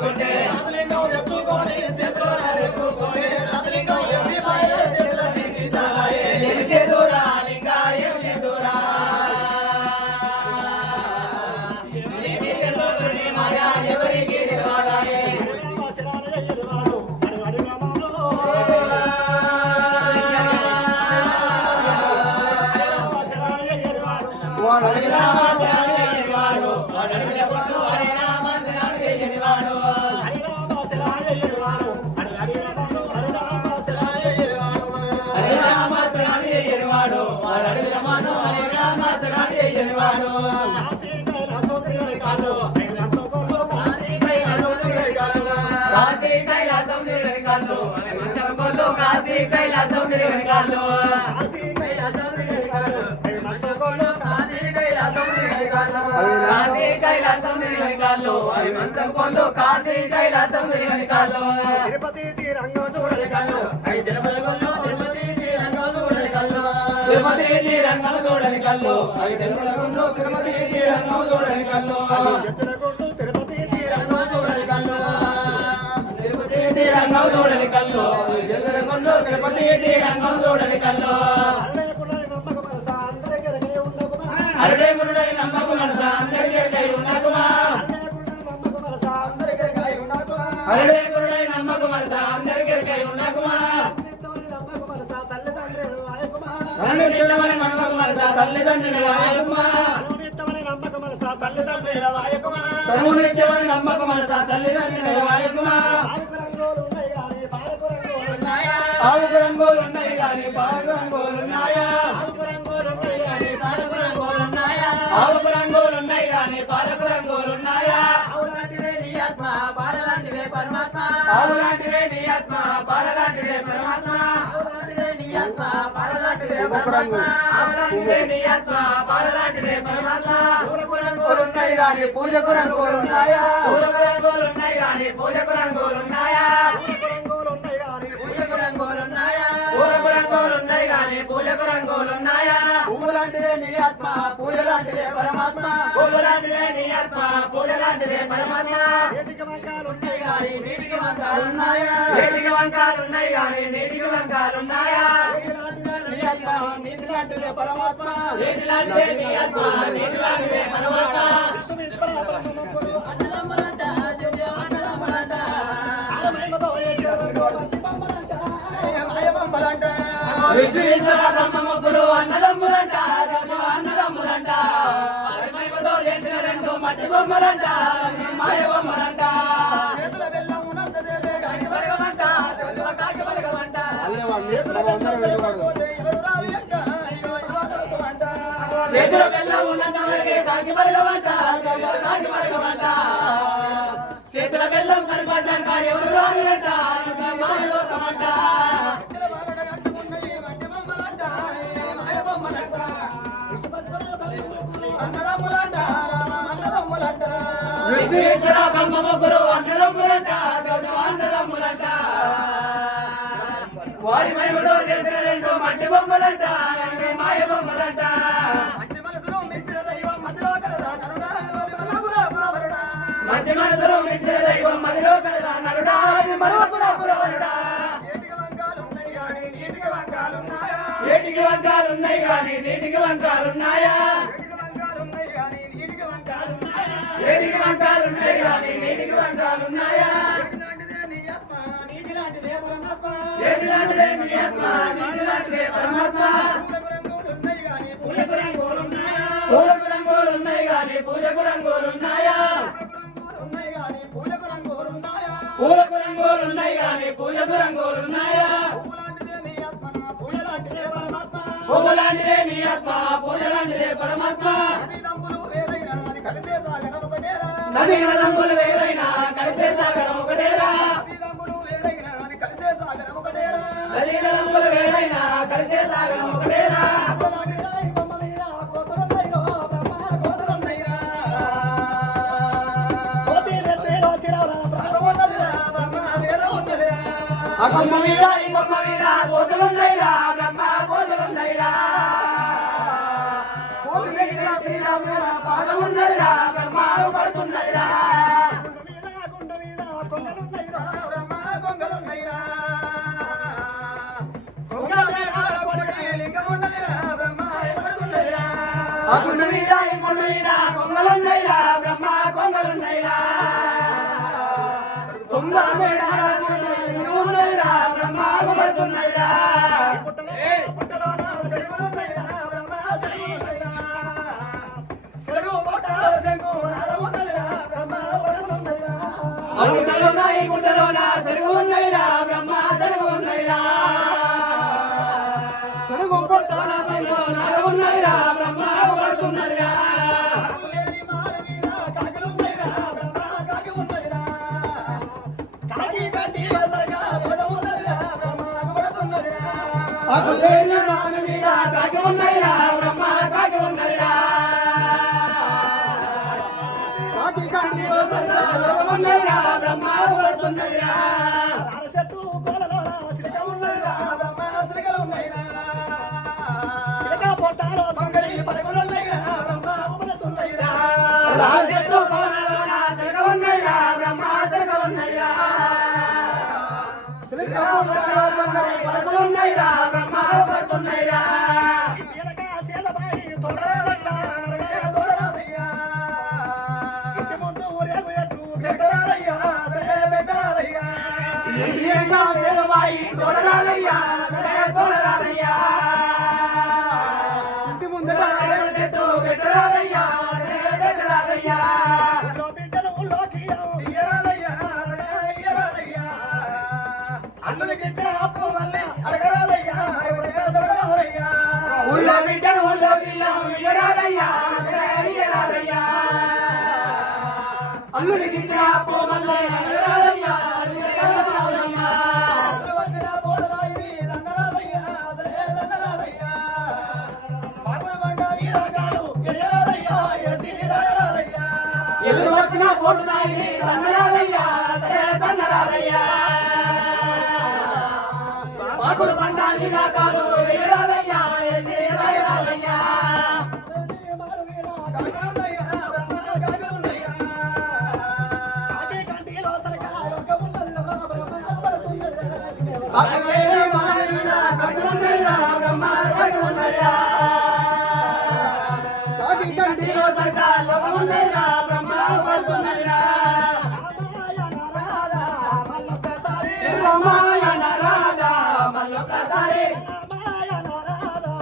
చెప్పుకుంటే రాజలింగం తెచ్చుకొని చేతులు రేపుకుంటే రాజలింగం ఎసిపాయ చేతుల నీకి తాయే ఏం చేదురా లింగా ఏం చేదురా ఏమి చేదురుని మాయా ఎవరికి తెలియదాయే కాశీ కైలాసం తిరిగని కాళ్ళు కాశీ కైలాసం తిరిగని కాళ్ళు కాశీ కైలాసం తిరిగని కాళ్ళు అవి మంచం కొండు కాశీ కైలాసం తిరిగని కాళ్ళు తిరుపతి తీరంగం చూడని కాళ్ళు అవి తిరుపతిలో తిరుపతి తీరంగం చూడని కాళ్ళు తిరుపతి తీరంగం చూడని కాళ్ళు అవి తిరుపతిలో తిరుపతి తీరంగం చూడని కాళ్ళు తిరుపతి తీరంగం చూడని కాళ్ళు తిరుపతి తీరంగం చూడని కళ్ళు ఎదురుకొండు తిరుపతి తీరంగం చూడని కళ్ళు అరుడే గురుడై నమ్మకు మనస అందరికై ఉండకుమా అరుడే గురుడై నమ్మకు మనస అందరికై ఉండకుమా అనునిత్యమని నమ్మకు మనస తల్లిదండ్రుల వాయకుమా అనునిత్యమని నమ్మకు మనస తల్లిదండ్రుల వాయకుమా ఆవుకు రంగులున్నాయి గాని పాలకు రంగులున్నాయా ఆవుకు రంగులున్నాయి గాని పాలకు రంగులున్నాయా ఆవులాంటిదే నీ ఆత్మ పాలలాంటిదే పరమాత్మ ఆవులాంటిదే నీ ఆత్మ పాలలాంటిదే పరమాత్మ ఆవులాంటిదే నీ ఆత్మ పాలలాంటిదే పరమాత్మ ఆవులాంటిదే నీ ఆత్మ పాలలాంటిదే పరమాత్మ పూలకు రంగులున్నాయి గాని పూజకు రంగులున్నాయా పూలకు రంగులున్నాయి గాని పూజకు రంగులున్నాయా పూలకు రంగులున్నాయి గాని పూజకు రంగులున్నాయా పూలాంటిదే నీ ఆత్మ పూజలాంటిదే పరమాత్మ పూలాంటిదే నీ ఆత్మ పూజలాంటిదే పరమాత్మ నీటికి వంకాలున్నాయి గాని నీటికి వంకాలున్నాయా నీటికి వంకాలున్నాయి గాని నీటికి వంకాలున్నాయా నీటిలాంటిదే పరమాత్మ నీటిలాంటిదే నీ ఆత్మ నీటిలాంటిదే పరమాత్మ విశ్వేశ్వర అన్నదమ్ములంట అన్నదమ్ములంట విశ్వేశ్వర బ్రహ్మ ముగ్గురు అన్నదమ్ములంట అన్నదమ్ములంట మహిమతో చేసిన రెండు మట్టి బొమ్మలంట మాయ బొమ్మలంట చేతుల బెల్లం ఉన్నంతసేపే కాకి బరగమంట కాకి బరగమంట చేతుల బెల్లం ఉన్నంత వరకే కాకి బరగమంట కాకి బరగమంట చేతుల బెల్లం సరిపడ్డాక ఎవరు రానియంట మాయ లోకమంట విశ్వేశ్వర బ్రహ్మ ముగ్గురు అన్నదమ్ములంట అన్నదమ్ములంట వారి మహిమతో చేసిన రెండు మట్టి బొమ్మలంట మాయ బొమ్మలంట మంచి మనసులో మించిన దైవం మదిలో కలదా నరుడా మంచి మనసులో మించిన దైవం మదిలో కలదా నరుడా మరొకరా పురవరుడా ఏటికి వంకాలున్నాయి గాని నీటికి వంకాలున్నాయా ఏటికి వంకాలున్నాయి గాని నీటికి వంకాలున్నాయా ఏటికి వంకాలున్నాయి గాని నీటికి వంకాలున్నాయా ఏటిలాంటిదే నీ ఆత్మ నీటిలాంటిదే పరమాత్మ ఏటిలాంటిదే నీ ఆత్మ నీటిలాంటిదే పరమాత్మ పూలకు రంగులున్నాయి గాని పూజకు రంగులున్నాయా పూలకు రంగులున్నాయి గాని పూజకు రంగులున్నాయా పూలకు రంగులున్నాయి గాని పూజకు రంగులున్నాయా పూలాంటిదే నీ ఆత్మ పూజలాంటిదే పరమాత్మ పూలాంటిదే నీ ఆత్మ పూజలాంటిదే పరమాత్మ నది నదమ్ములు వేరైనా కలిసే సాగరం ఒకటేరా నది నదమ్ములు వేరైనా కలిసే సాగరం ఒకటేరా ఆ కొమ్మ మీద ఈ కొమ్మ మీద కోతులున్నాయిరా బ్రహ్మ కోతులున్నాయిరా పాదమున్నదిరా బ్రహ్మాలు పడుతున్నదిరా ఉన్నదిరా బ్రహ్మకు పడుతున్నదిరా పుట్టలోన సెరుగులున్నదిరా బ్రహ్మ సెరుగులున్నదిరా సెరుగు పుట్టాల శంకు నాదమున్నదిరా బ్రహ్మ పడుతున్నదిరా గుట్టలోన సెరుగు ఉన్నదిరా బ్రహ్మ సెరుగు ఉన్నదిరా సెరుగు పుట్టాల శంకు నాదమున్నదిరా బ్రహ్మ పడుతున్నదిరా లేని మారు మీద కాకులున్నదిరా బ్రహ్మ కాకి ఉన్నదిరా కాకి కట్టి వసగా పదమున్నదిరా బ్రహ్మ పడుతున్నదిరా అకులేని మాను మీద కాకి ఉన్నదిరా బ్రహ్మ కాకి ఉన్నదిరా కాకి కంటి ఉన్నదిరా బ్రహ్మ పడుతున్నదిరా చెట్టు కోడలోన సిలిక ఉన్నదిరా బ్రహ్మ సిలికలు ఉన్నదిరా సిలిక పొట్టాలో సంగరి పరుగులున్నదిరా బ్రహ్మ పడుతున్నదిరా రాజెట్టు కోనలోన సిలిక ఉన్నదిరా బ్రహ్మ సిలిక ఉన్నదిరా సిలిక పొట్టాలో సంగరి పరుగులున్నదిరా బ్రహ్మ పడుతున్నదిరా ఎనక సేదబాయి తోడరాదయ్యా నరగయ తోడరాదయ్యా ఇంటి ముందు ఊరేగు ఎట్టు పెట్టరాదయ్యా సే పెట్టరాదయ్యా ఇంటిగా సేవబాయి తోడరాదయ్యా తోడరాదయ్యా ఇంటి ముందట చెట్టు పెట్టరాదయ్యా పెట్టరాదయ్యా ఊళ్ళో బిడ్డలు ఊళ్ళోకి ఇయ్యరాదయ్యా ఇయ్యరాదయ్యా అల్లునికి ఇచ్చిన అప్పు మళ్ళీ అడగరాదయ్యా ఎవరిగా తోడరాదయ్యా ఊళ్ళో బిడ్డను ఊళ్ళో పిల్లం ఇయ్యరాదయ్యా ఇయ్యరాదయ్యా అల్లుడికి అప్పు మళ్ళీ అడగరాదయ్యా అడగరాదయ్యా వచ్చిన పోడరాయి దండరాదయ్యా దండరాదయ్యా పాకుల బండ వీరగాలు ఎయ్యరాదయ్యా ఎసి రాయరాదయ్యా ఎదురు వచ్చిన కోటు నాయని దండరాదయ్యా దండరాదయ్యా పాకుడు పంట మీద కాలు వేయరాదయ్యా రాయరాదయ్యా మారు వీర కాకరున్నయ్యా బ్రహ్మ కాకరున్నయ్యా కాకి కంటిలో సరకాయ ఒక ముళ్ళల్లో బ్రహ్మ పడుతున్నదిరా అతనేనే మానవుల కట్టున్నదిరా బ్రహ్మ కట్టున్నదిరా కాకి కంటిలో సర్కా లోకమున్నదిరా బ్రహ్మ పడుతున్నదిరా రామాయణ రాధా మల్లొక్కసారి రామాయణ రాధా మల్లొక్కసారి రామాయణ రాధా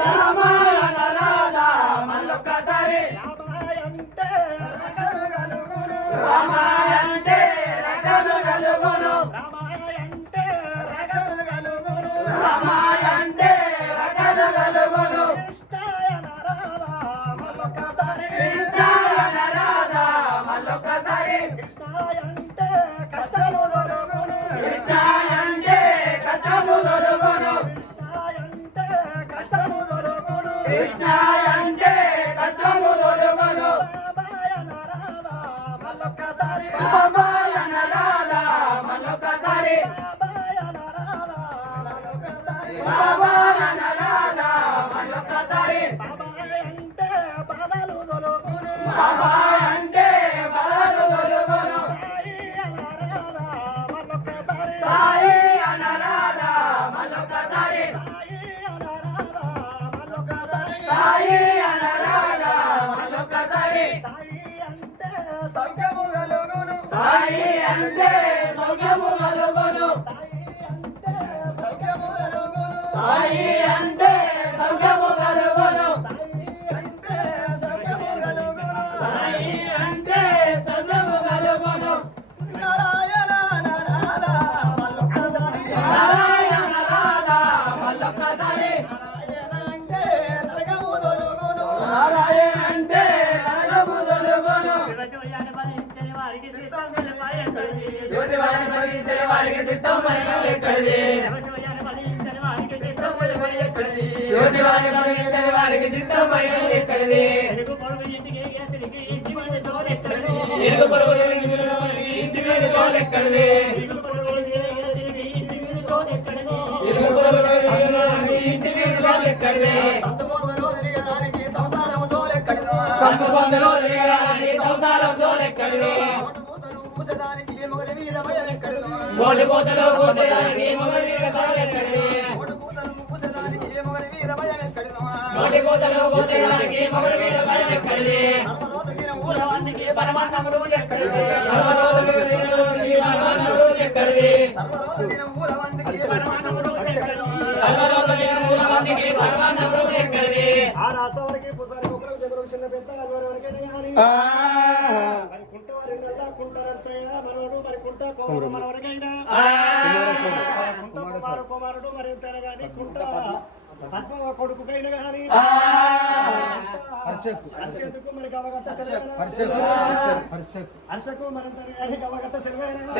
రామాయణ రాధా మల్లొక్కసారి మల్లొక్కసారి రామాయంటే రక్షణ కలుగును రామాయంటే రక్షణ కలుగును రామాయంటే రక్షణ కలుగును రామాయంటే రక్షణ కలుగును కృష్ణాయన రాధా మల్లొక్కసారి కృష్ణాయన రాధా మల్లొక్కసారి కృష్ణాయంటే కష్టము దొరుకును కృష్ణాయంటే కష్టము దొరుకును కృష్ణాయంటే కష్టము దొరుకును కృష్ణాయంటే కష్టము దొరుకును రామాయణ రాధా మల్లొక్కసారి రామాయణ రాధా మల్లొక్కసారి రామాయణ రాధా మల్లొక్కసారి రామాయణ రాధా మల్లొక్కసారి బాబాయంటే బాధలు దొరుకును రామాయంటే బలాలు దొరుకును సాయి అనరాధా మల్లొక్కసారి సాయి అనరాధా మల్లొక్కసారి సాయి అనరాధా మల్లొక్కసారి సాయి అనరాధా మల్లొక్కసారి సాయి అంటే సౌఖ్యము కలుగును సాయి అంటే సౌఖ్యము కలుగును సాయి అంటే సౌఖ్యము కలుగును సాయి అంటే సౌఖ్యము కలుగును సాయి సాయి అంటే సౌఖ్యము కలుగును అంటే సౌఖ్యము కలుగును నారాయణ నారాధా మల్లొక్కసారి నారాయణ రాధా మల్లొక్కసారి నారాయణ అంటే నరకము దొరుకును నారాయణ అంటే నరకము దొరుకును శివశివాని పలికించిన వారికి సిద్ధం పలికం ఎక్కడిది శివశివాని పలికించిన వారికి సిద్ధం పలికం ఎక్కడిది ఇరుగు పొరుగు తిరిగి ఇంటి మీద తోలెక్కడిది ఇరుగు పొరుగు తిరిగి ఇంటి మీద తోలెక్కడిది సంతమందులో తిరగడానికి సంసారము దోరెక్కడిదో సంత పొందలో తిరగడానికి సంసారం తోలెక్కడిది కూతలు కూసడానికి మొగలి మీద భయం ఎక్కడిదో మోటి కోతలో కోసేదానికి మొగలి మీద తోలెక్కడిది కూతలు కూసడానికి మొగలి మీద భయం ఎక్కడిదో మోటి కోతలో కోసేదానికి మొగలి మీద భయం ఎక్కడిది సర్వరోధగిన ఊరవానికి పరమాన్నముడు ఎక్కడిది సర్వరోధుడు సర్వరోజు దినం ఊర మందికి పరమాన్నముడు ఎక్కడిది ఆ రాసవరికి పుసారి ఒకరు జగరు చిన్న పెద్ద అల్వారి వరకైనా కానీ మరి కుంట వారి నెల కుంట నరసయ్య మనవడు మరి కుంట కౌరు మనవడికైనా కుంట కుమారుడు మరి ఎంతైనా కానీ కుంట పద్మ కొడుకుకైనా కానీ హర్షకు మరి గవగట్ట హర్షకు మరి ఎంతైనా కానీ గవగట్ట సెలవేనా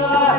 ఉన్నట్టు